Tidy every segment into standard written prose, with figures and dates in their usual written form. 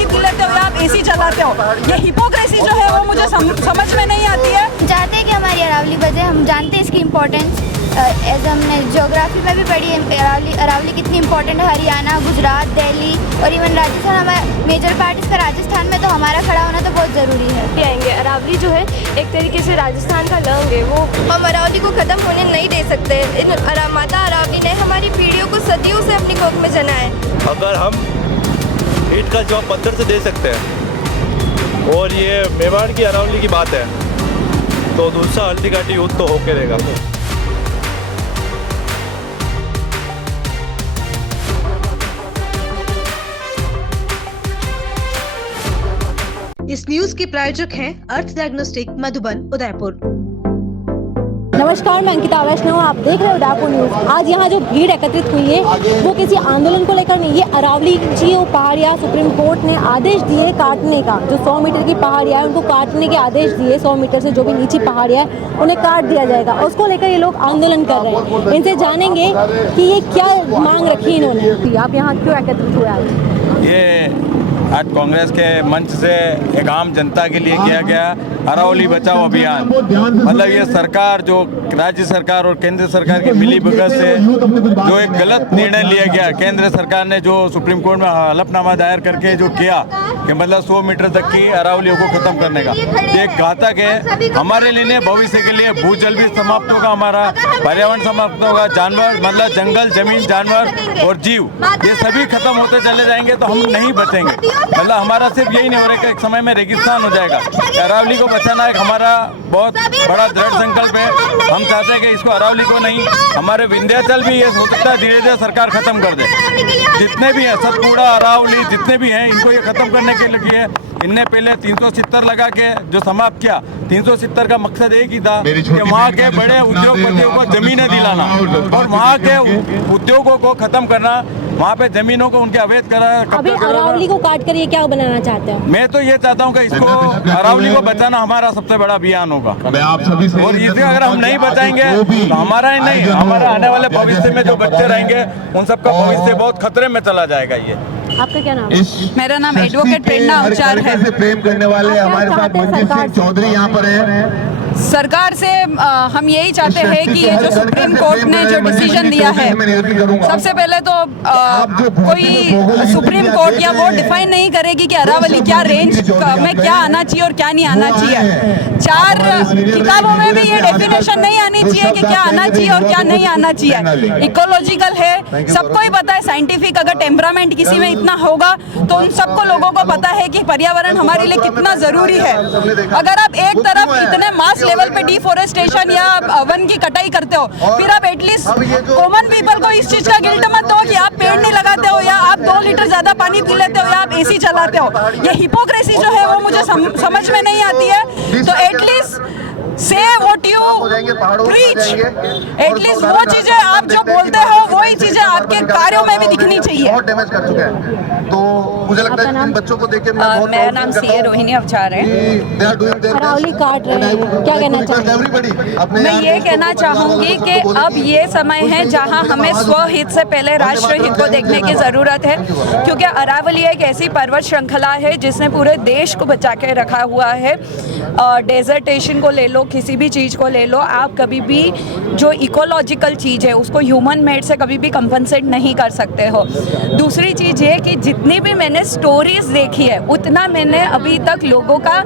पानी पी लेते हो या आप एसी चलाते हो। ये हिपोक्रेसी जो है वो मुझे समझ में नहीं आती है। चाहते हैं कि हमारी अरावली बजे, हम जानते हैं इसकी इम्पोर्टेंस, एज हमने ज्योग्राफी में भी पढ़ी है अरावली कितनी इम्पोर्टेंट है। हरियाणा, गुजरात, दिल्ली और इवन राजस्थान, हमारा मेजर पार्ट इसका राजस्थान में, तो हमारा खड़ा होना तो बहुत ज़रूरी है। आएंगे अरावली जो है एक तरीके से राजस्थान का लंग है, वो हम अरावली को ख़त्म होने नहीं दे सकते। माता अरावली ने हमारी पीढ़ियों को सदियों से अपनी कोख में जना है। अगर हम ईंट का जवाब पत्थर से दे सकते हैं और ये मेवाड़ की अरावली की बात है तो दूसरा हल्दी घाटी युद्ध तो होके रहेगा। इस न्यूज के प्रायोजक हैं अर्थ डायग्नोस्टिक मधुबन उदयपुर। नमस्कार, मैं अंकिता वैष्णव, आप देख रहे हैं उदयपुर न्यूज। आज यहाँ जो भीड़ एकत्रित हुई है वो किसी आंदोलन को लेकर नहीं, ये अरावली जी वो पहाड़ियाँ सुप्रीम कोर्ट ने आदेश दिए काटने का। जो 100 मीटर की पहाड़ियाँ है उनको काटने के आदेश दिए, 100 मीटर से जो भी नीचे पहाड़ियाँ है उन्हें काट दिया जाएगा। उसको लेकर ये लोग आंदोलन कर रहे हैं। इनसे जानेंगे कि ये क्या मांग रखी इन्होंने। आप यहाँ क्यों एकत्रित हुए आज? ये आज कांग्रेस के मंच से एक आम जनता के लिए किया गया अरावली बचाओ अभियान। मतलब ये सरकार, जो राज्य सरकार और केंद्र सरकार की मिली भगत से जो एक गलत निर्णय लिया गया, केंद्र सरकार ने जो सुप्रीम कोर्ट में हलफनामा दायर करके जो किया कि मतलब 100 मीटर तक की अरावलियों को खत्म करने का, ये घातक है हमारे लिए। भविष्य के लिए भूजल भी समाप्त होगा, हमारा पर्यावरण समाप्त होगा, जानवर मतलब जंगल, जमीन, जानवर और जीव ये सभी खत्म होते चले जाएंगे तो हम नहीं बचेंगे। मतलब हमारा सिर्फ यही नहीं हो रहा है कि एक समय में रेगिस्तान हो जाएगा। अरावली को बचाना एक हमारा बहुत बड़ा दृढ़ संकल्प है। हम चाहते हैं कि इसको अरावली को नहीं, हमारे विंध्याचल भी ये हो सकता है धीरे धीरे सरकार खत्म कर दे। जितने भी हैं सतपुड़ा, अरावली जितने भी हैं इनको ये खत्म करने के लिए इनने पहले 370 लगा के जो समाप्त किया। 370 का मकसद एक ही था कि वहाँ के बड़े उद्योगपतियों को जमीनें दिलाना और वहाँ के उद्योगों को खत्म करना, वहाँ पे जमीनों को उनके अवैध करा। अभी अरावली को काट कर ये क्या बनाना चाहते हैं? मैं तो ये चाहता हूँ कि इसको अरावली को बचाना हमारा सबसे बड़ा अभियान होगा और इसे अगर हम नहीं बचाएंगे तो हमारा ही नहीं, हमारा आने वाले भविष्य में जो बच्चे रहेंगे उन सबका भविष्य बहुत खतरे में चला जाएगा। ये आपका क्या नाम है? मेरा नाम एडवोकेट प्रेरणा आचार है। प्रेम करने वाले हमारे साथ मनजीत सिंह चौधरी यहाँ पर है। सरकार से हम यही चाहते हैं कि ये जो सुप्रीम कोर्ट ने जो डिसीजन दिया है, सबसे पहले तो कोई सुप्रीम कोर्ट या वो डिफाइन नहीं करेगी कि अरावली क्या रेंज में क्या आना चाहिए और क्या नहीं आना चाहिए। 4 किताबों में भी ये डेफिनेशन नहीं आनी चाहिए कि क्या आना चाहिए और क्या नहीं आना चाहिए। इकोलॉजिकल है, सबको ही पता है, साइंटिफिक अगर टेम्परामेंट किसी में इतना होगा तो उन सबको लोगों को पता है कि पर्यावरण हमारे लिए कितना जरूरी है। अगर आप एक तरफ इतने मास लेवल पे डिफोरेस्टेशन या वन की कटाई करते हो, फिर आप एटलीस्ट कॉमन पीपल को इस चीज का गिल्ट मत दो कि आप पेड़ नहीं लगाते हो या आप 2 लीटर ज्यादा पानी पी लेते हो या आप एसी चलाते हो। ये हिपोक्रेसी जो है वो मुझे समझ में नहीं आती है। तो एटलीस्ट से व्हाट यू प्रीच, एटलीस्ट वो चीजें आप जो बोलते हो वही चीजें आपके कार्यों में भी दिखनी चाहिए। बहुत डैमेज कर चुके हैं तो मुझे लगता है इन बच्चों को देख के मेरा नाम सीए रोहिणी अवचार है। अरावली काट रहे हैं, क्या कहना चाहेंगे? मैं ये कहना चाहूँगी कि अब ये समय है जहाँ हमें स्वहित से पहले राष्ट्र हित को देखने की ज़रूरत है, क्योंकि अरावली एक ऐसी पर्वत श्रृंखला है जिसने पूरे देश को बचा के रखा हुआ है। डेजर्टेशन को ले लो, किसी भी चीज़ को ले लो, आप कभी भी जो इकोलॉजिकल चीज़ है उसको ह्यूमन मेड से कभी भी कंपनसेट नहीं कर सकते हो। दूसरी चीज़ ये कि जितनी भी मैंने स्टोरीज देखी है उतना मैंने अभी तक लोगों का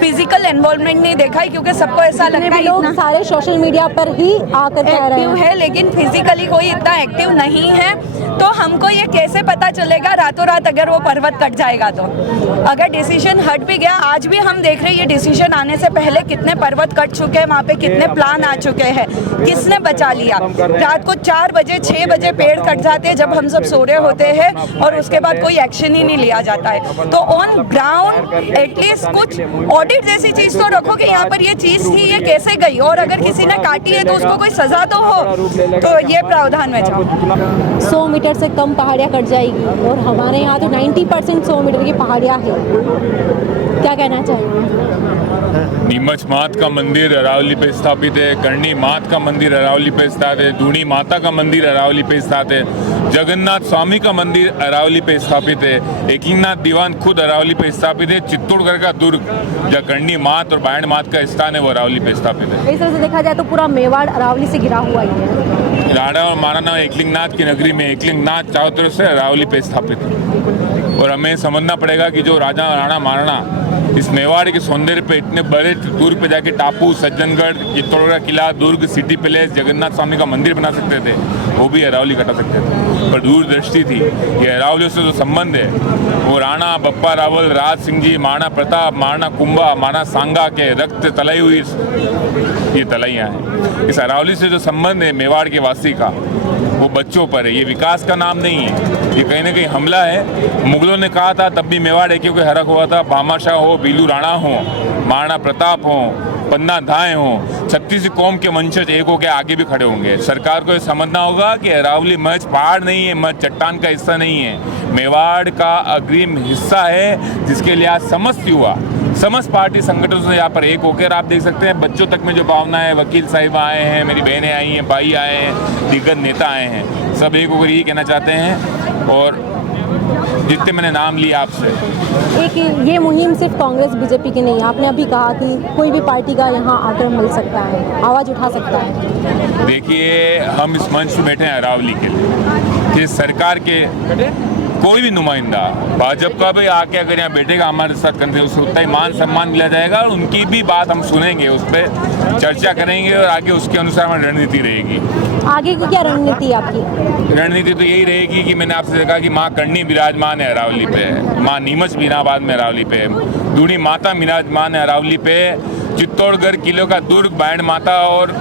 फिजिकल इन्वॉल्वमेंट नहीं देखा है, क्योंकि सबको ऐसा लगता है लोग सारे सोशल मीडिया पर ही आकर एक्टिव है लेकिन फिजिकली कोई इतना एक्टिव नहीं है। तो हमको ये कैसे पता चलेगा रातों रात अगर वो पर्वत कट जाएगा तो? अगर डिसीजन हट भी गया, आज भी हम देख रहे हैं ये डिसीजन आने से पहले कितने पर्वत कट चुके हैं, वहाँ पे कितने प्लान आ चुके हैं, किसने बचा लिया? रात को 4 बजे 6 बजे पेड़ कट जाते हैं जब हम सब सो रहे होते हैं और उसके बाद कोई एक्शन ही नहीं लिया जाता है। तो ऑन ग्राउंड एटलीस्ट कुछ ऑडिट जैसी चीज तो रखो कि यहाँ पर ये चीज थी, ये कैसे गई, और अगर किसी ने काटी है तो उसको कोई सजा तो हो। तो ये प्रावधान में चाहूँ। 100 मीटर से कम पहाड़ियाँ कट जाएगी और हमारे यहाँ तो 90% 100 मीटर की पहाड़ियाँ हैं। क्या कहना चाहेंगे? नीमच मात का मंदिर मंदिर अरावली पे स्थापित है, करणी मात का मंदिर अरावली पे स्थापित है, धूणी माता का मंदिर अरावली पे स्थापित है, जगन्नाथ स्वामी का मंदिर अरावली पे स्थापित है, एकलिंगनाथ दीवान खुद अरावली पे स्थापित है, चित्तौड़गढ़ का दुर्ग जहाँ करणी मात और बायण मात का स्थान है वो अरावली पे स्थापित है। इस तरह से देखा जाए तो पूरा मेवाड़ अरावली से घिरा हुआ ही है। राणा और महाराणा एकलिंगनाथ की नगरी में एकलिंगनाथ चारों तरफ से अरावली पे स्थापित है और हमें समझना पड़ेगा कि जो राजा राणा महाराणा इस मेवाड़ के सौंदर्य पे इतने बड़े दूर पे जाके टापू, सज्जनगढ़, चित्तौड़गढ़ किला, दुर्ग, सिटी पैलेस, जगन्नाथ स्वामी का मंदिर बना सकते थे, वो भी अरावली कटा सकते थे। पर दूरदृष्टि थी। ये अरावली से जो संबंध है वो राणा बप्पा रावल, राज सिंह जी, महाराणा प्रताप, महाराणा कुंभा, महाराणा सांगा के रक्त तलाई हुई ये तलाइयाँ हैं। इस अरावली से जो संबंध है मेवाड़ के वासी का वो बच्चों पर है। ये विकास का नाम नहीं है, ये कहीं ना कहीं हमला है। मुगलों ने कहा था तब भी मेवाड़ एक क्योंकि हरक हुआ था, भामाशाह हो, बीलू राणा हो, महाराणा प्रताप हो, पन्ना धाए हो, 36 कौम के वंशज एक होकर आगे भी खड़े होंगे। सरकार को ये समझना होगा कि अरावली महज पहाड़ नहीं है, महज चट्टान का हिस्सा नहीं है, मेवाड़ का अग्रिम हिस्सा है जिसके लिए आज समस्त युवा, समस्त पार्टी संगठनों से यहाँ पर एक होकर आप देख सकते हैं बच्चों तक में जो भावना है, वकील साहिब आए हैं, मेरी बहनें आई हैं, भाई आए हैं, दिग्गज नेता आए हैं, सब एक होकर यही कहना चाहते हैं। और जितने मैंने नाम लिया आपसे, एक ये मुहिम सिर्फ कांग्रेस बीजेपी की नहीं है। आपने अभी कहा कि कोई भी पार्टी का यहाँ आकर मिल सकता है, आवाज़ उठा सकता है। देखिए हम इस मंच पर बैठे हैं अरावली के लिए कि सरकार के कोई भी नुमाइंदा भाजपा भी आके अगर यहाँ बैठेगा हमारे साथ कंधे उसको उतना ही मान सम्मान मिला जाएगा और उनकी भी बात हम सुनेंगे, उस पर चर्चा करेंगे और आगे उसके अनुसार हमारी रणनीति रहेगी। आगे की क्या रणनीति है आपकी? रणनीति तो यही रहेगी कि मैंने आपसे देखा कि माँ करणी विराजमान है अरावली पे, माँ नीमच बीनाबाद में अरावली पे, धूणी माता विराजमान है अरावली पे, चित्तौड़गढ़ किले का दुर्ग बायण माता और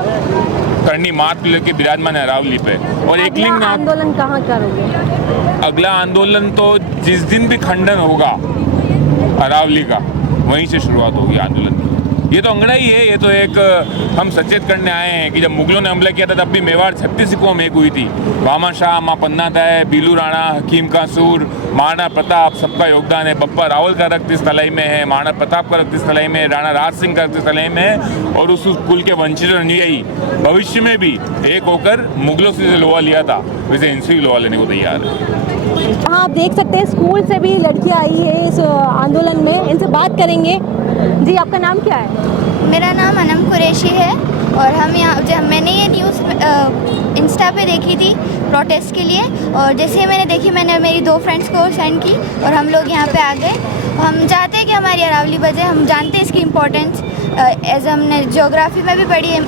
करणी मात के विराजमान है अरावली पे। और एकलिंग आंदोलन कहाँ करोगे? अगला आंदोलन तो जिस दिन भी खंडन होगा अरावली का वहीं से शुरुआत होगी आंदोलन की। ये तो अंगड़ा ही है, ये तो एक हम सचेत करने आए हैं कि जब मुगलों ने हमला किया था तब भी मेवाड़ 36 कौम एक हुई थी। भामाशाह, माँ पन्ना दाए, बीलू राणा, हकीम कासूर, महाराणा प्रताप, सबका योगदान है। बप्पा रावल का रक्त इस तलाई में है, महाराणा प्रताप का रक्त इस तलाई में है, राणा राज सिंह का रक्त इस तलाई में है और उस कुल के वंशज अनुयायी भविष्य में भी एक होकर मुगलों से लोहा लिया था वैसे इनसे भी लोहा लेने को तैयार है। हाँ, आप देख सकते हैं स्कूल से भी लड़कियां आई है इस आंदोलन में, इनसे बात करेंगे। जी, आपका नाम क्या है? मेरा नाम अनम कुरैशी है और हम यहाँ जब मैंने ये न्यूज़ इंस्टा पे देखी थी प्रोटेस्ट के लिए और जैसे ही मैंने देखी मैंने मेरी 2 फ्रेंड्स को सेंड की और हम लोग यहाँ पे आ गए। हम चाहते हैं कि हमारी अरावली बजे, हम जानते हैं इसकी इम्पोर्टेंस एज हमने ज्योग्राफी में भी पढ़ी है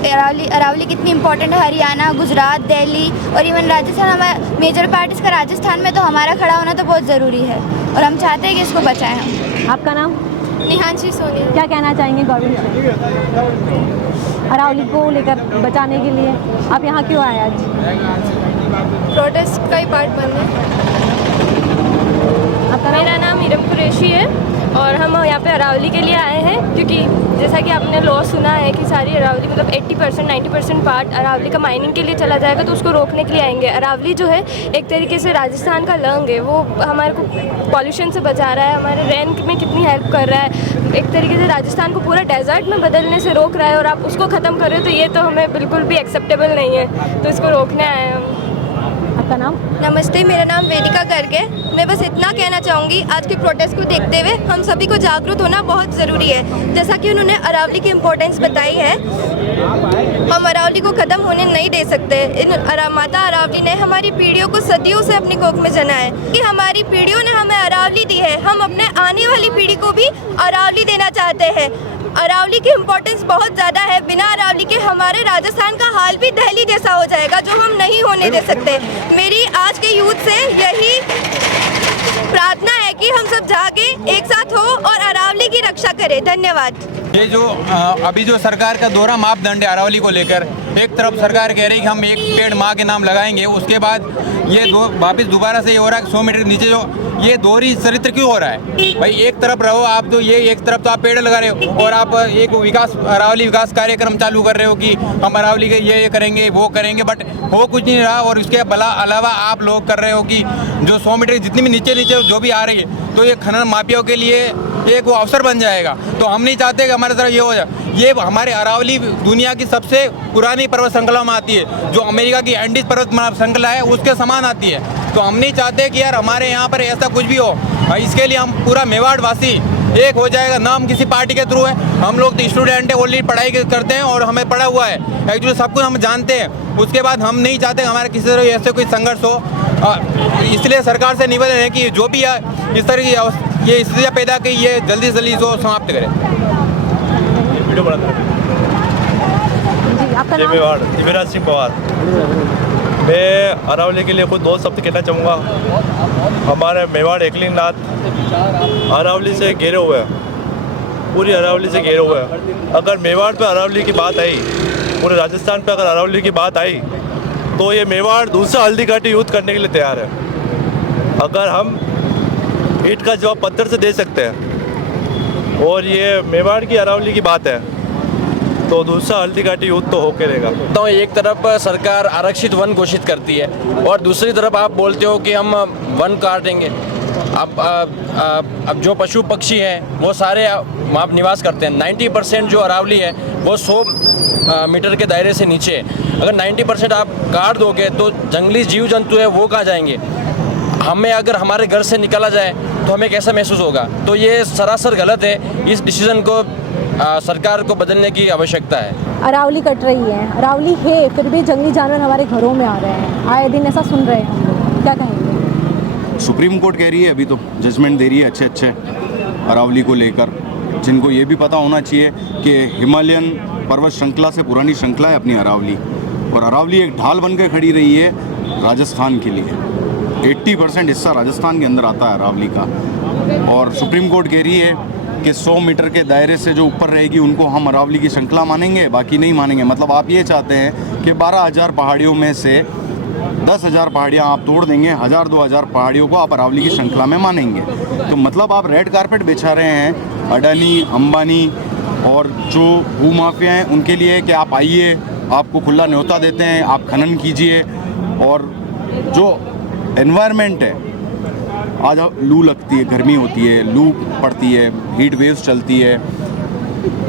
अरावली कितनी इम्पोर्टेंट है। हरियाणा, गुजरात, दिल्ली और इवन राजस्थान, हमारा मेजर पार्ट इसका राजस्थान में, तो हमारा खड़ा होना तो बहुत ज़रूरी है और हम चाहते हैं कि इसको बचाएं हम। आपका नाम? निहांशी सोनी। क्या कहना चाहेंगे गवर्नमेंट से अरावली को लेकर बचाने के लिए? आप यहाँ क्यों आए आज? प्रोटेस्ट का ही पार्ट बनना। मेरा नाम मीरम कुरैशी है और हम यहाँ पे अरावली के लिए आए हैं क्योंकि जैसा कि आपने लॉ सुना है कि सारी अरावली मतलब 80% 90% पार्ट अरावली का माइनिंग के लिए चला जाएगा, तो उसको रोकने के लिए आएंगे। अरावली जो है एक तरीके से राजस्थान का लंग है, वो हमारे को पॉल्यूशन से बचा रहा है, हमारे रेन में कितनी हेल्प कर रहा है, एक तरीके से राजस्थान को पूरा डेजर्ट में बदलने से रोक रहा है और आप उसको ख़त्म कर रहे हो, तो ये तो हमें बिल्कुल भी एक्सेप्टेबल नहीं है, तो इसको रोकने आए हैं हम। आपका नाम? नमस्ते, मेरा नाम वेदिका करके। मैं बस इतना कहना चाहूँगी, आज के प्रोटेस्ट को देखते हुए हम सभी को जागरूक होना बहुत ज़रूरी है। जैसा कि उन्होंने अरावली की इम्पोर्टेंस बताई है, हम अरावली को ख़त्म होने नहीं दे सकते। माता अरावली ने हमारी पीढ़ियों को सदियों से अपनी कोख में जना है कि हमारी पीढ़ियों ने हमें अरावली दी है, हम अपने आने वाली पीढ़ी को भी अरावली देना चाहते हैं। अरावली की इम्पोर्टेंस बहुत ज़्यादा है, बिना अरावली के हमारे राजस्थान का हाल भी दिल्ली जैसा हो जाएगा, जो हम नहीं होने दे सकते। मेरी आज के यूथ से यही प्रार्थना है कि हम सब जागे, एक साथ हो और अरावली की रक्षा करें। धन्यवाद। ये जो अभी जो सरकार का दोहरा मापदंड है अरावली को लेकर, एक तरफ सरकार कह रही है कि हम एक पेड़ माँ के नाम लगाएंगे, उसके बाद ये वापस दोबारा से ये हो रहा है 100 मीटर नीचे जो ये दोहरी चरित्र क्यों हो रहा है? भाई एक तरफ रहो आप, तो ये एक तरफ तो आप पेड़ लगा रहे हो और आप एक विकास अरावली विकास कार्यक्रम चालू कर रहे हो कि हम अरावली के ये करेंगे वो करेंगे, बट हो कुछ नहीं रहा। और उसके अलावा आप लोग कर रहे हो कि जो 100 मीटर जितनी भी नीचे नीचे जो भी आ रही है, तो ये खनन माफियाओं के लिए एक वो अवसर बन जाएगा। तो हम नहीं चाहते कि हमारे तरफ ये हो जाए। ये हमारे अरावली दुनिया की सबसे पुरानी पर्वत श्रृंखला में आती है, जो अमेरिका की एंडीज पर्वत श्रृंखला है उसके समान आती है। तो हम नहीं चाहते कि यार हमारे यहाँ पर ऐसा कुछ भी हो। इसके लिए हम पूरा मेवाड़ वासी एक हो जाएगा। ना हम किसी पार्टी के थ्रू है, हम लोग तो स्टूडेंट है, ऑलरेडी पढ़ाई करते हैं और हमें पढ़ा हुआ है, एक्चुअली सब कुछ हम जानते हैं। उसके बाद हम नहीं चाहते हमारे किसी तरह ऐसे कोई संघर्ष हो। इसलिए सरकार से निवेदन है कि जो भी इस तरह की ये स्थितियाँ पैदा की, ये जल्दी से जल्दी इसको समाप्त करें। वीडियो बनाते हैं। मेवाड़ दिव्यराज सिंह पवार। मैं अरावली के लिए कुछ 2 शब्द कहना चाहूँगा। हमारे मेवाड़ एकलिंग नाथ अरावली से घिरे हुए हैं, पूरी अरावली से घिरे हुए हैं। अगर मेवाड़ पे अरावली की बात आई, पूरे राजस्थान पे अगर अरावली की बात आई, तो ये मेवाड़ दूसरा हल्दी घाटी युद्ध करने के लिए तैयार है। अगर हम ईंट का जवाब पत्थर से दे सकते हैं और ये मेवाड़ की अरावली की बात है, तो दूसरा हल्दी घाटी युद्ध तो होके रहेगा। तो एक तरफ सरकार आरक्षित वन घोषित करती है और दूसरी तरफ आप बोलते हो कि हम वन काटेंगे। अब जो पशु पक्षी हैं वो सारे वहाँ निवास करते हैं। 90% जो अरावली है वो 100 मीटर के दायरे से नीचे है। अगर 90% आप काट दोगे तो जंगली जीव जंतु है वो कहाँ जाएंगे? हमें अगर हमारे घर से निकाला जाए तो हमें कैसा महसूस होगा? तो ये सरासर गलत है। इस डिसीजन को सरकार को बदलने की आवश्यकता है। अरावली कट रही है, अरावली है, फिर भी जंगली जानवर हमारे घरों में आ रहे हैं, आए दिन ऐसा सुन रहे हैं हम लोग, क्या कहेंगे? सुप्रीम कोर्ट कह रही है, अभी तो जजमेंट दे रही है अच्छे अरावली को लेकर, जिनको ये भी पता होना चाहिए कि हिमालयन पर्वत श्रृंखला से पुरानी श्रृंखला है अपनी अरावली, और अरावली एक ढाल बनकर खड़ी रही है राजस्थान के लिए। 80% हिस्सा राजस्थान के अंदर आता है अरावली का, और सुप्रीम कोर्ट कह रही है कि 100 मीटर के दायरे से जो ऊपर रहेगी उनको हम अरावली की श्रृंखला मानेंगे, बाकी नहीं मानेंगे। मतलब आप ये चाहते हैं कि 12,000 पहाड़ियों में से 10,000 पहाड़ियाँ आप तोड़ देंगे, 1,000-2,000 पहाड़ियों को आप अरावली की श्रृंखला में मानेंगे। तो मतलब आप रेड कारपेट बिछा रहे हैं अडानी, अंबानी और जो भूमाफिया हैं उनके लिए कि आप आइए, आपको खुला न्योता देते हैं, आप खनन कीजिए। और जो एनवायरनमेंट है, आज लू लगती है, गर्मी होती है, लू पड़ती है, हीट वेव्स चलती है,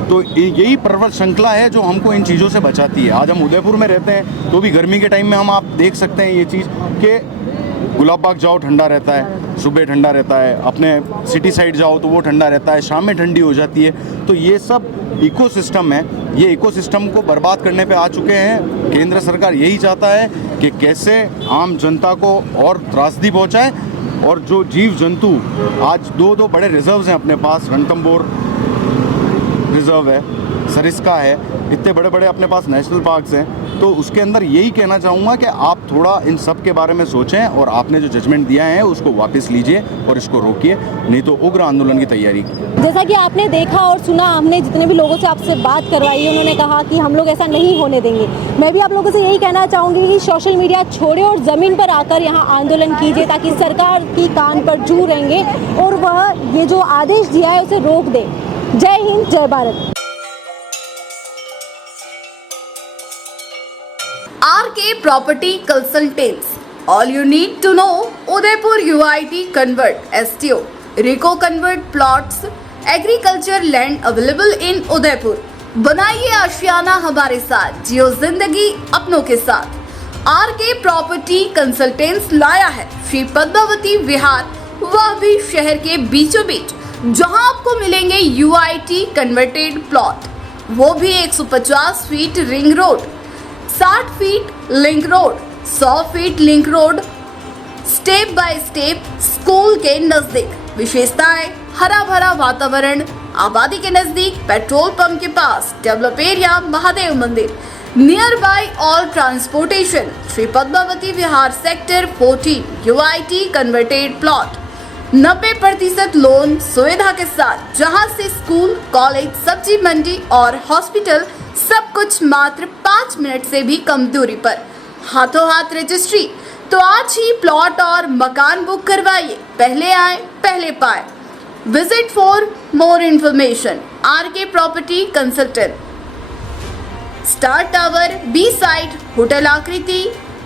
तो यही पर्वत श्रृंखला है जो हमको इन चीज़ों से बचाती है। आज हम उदयपुर में रहते हैं तो भी गर्मी के टाइम में हम आप देख सकते हैं ये चीज़ कि गुलाब बाग जाओ ठंडा रहता है, सुबह ठंडा रहता है, अपने सिटी साइड जाओ तो वो ठंडा रहता है, शाम में ठंडी हो जाती है। तो ये सब इकोसिस्टम है, ये इकोसिस्टम को बर्बाद करने पे आ चुके हैं। केंद्र सरकार यही चाहता है कि कैसे आम जनता को और त्रासदी पहुँचाए, और जो जीव जंतु आज 2 बड़े रिजर्व्स हैं अपने पास, रणथंभौर रिजर्व है, सरिस्का है, इतने बड़े बड़े अपने पास नेशनल पार्क्स हैं। तो उसके अंदर यही कहना चाहूँगा कि आप थोड़ा इन सब के बारे में सोचें, और आपने जो जजमेंट दिया है उसको वापस लीजिए और इसको रोकिए, नहीं तो उग्र आंदोलन की तैयारी। जैसा कि आपने देखा और सुना, हमने जितने भी लोगों से आपसे बात करवाई, उन्होंने कहा कि हम लोग ऐसा नहीं होने देंगे। मैं भी आप लोगों से यही कहना चाहूँगी कि सोशल मीडिया छोड़े और ज़मीन पर आकर यहाँ आंदोलन कीजिए, ताकि सरकार की कान पर जू रहेंगे और वह ये जो आदेश दिया है उसे रोक दे। जय हिंद, जय Bharat. RK Property Consultants. All you need to know: Udaipur UIT Convert STO, Rico Convert Plots, Agriculture Land available in Udaipur. बनाइए आशियाना हमारे साथ, जियो जिंदगी अपनों के साथ। RK Property Consultants लाया है श्री पद्मावती विहार, वह भी शहर के बीचों बीच, जहां आपको मिलेंगे UIT कन्वर्टेड प्लॉट, वो भी 150 feet ring road, 60 feet link road, 100 feet link road, step by step school के नजदीक। विशेषताएं: हरा भरा वातावरण, आबादी के नजदीक, पेट्रोल पंप के पास, डेवलप एरिया, महादेव मंदिर, near by all transportation. Shri Padmavati Vihar sector 14 UIT converted plot, 90% loan सुविधा के साथ, जहां से स्कूल, कॉलेज, सब्जी मंडी और हॉस्पिटल सब कुछ मात्र 5 मिनट से भी कम दूरी पर, हाथों हाथ रजिस्ट्री। तो आज ही प्लॉट और मकान बुक करवाइए, पहले आए पहले पाए। Visit for more information RK property consultant, star tower, B side, hotel Akriti,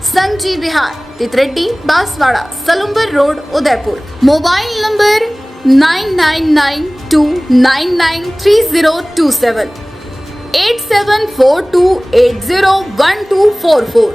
Sanji Vihar, Titreddi Banswara, Salumbar road, Udaipur. Mobile number 9992993027, 8742801244।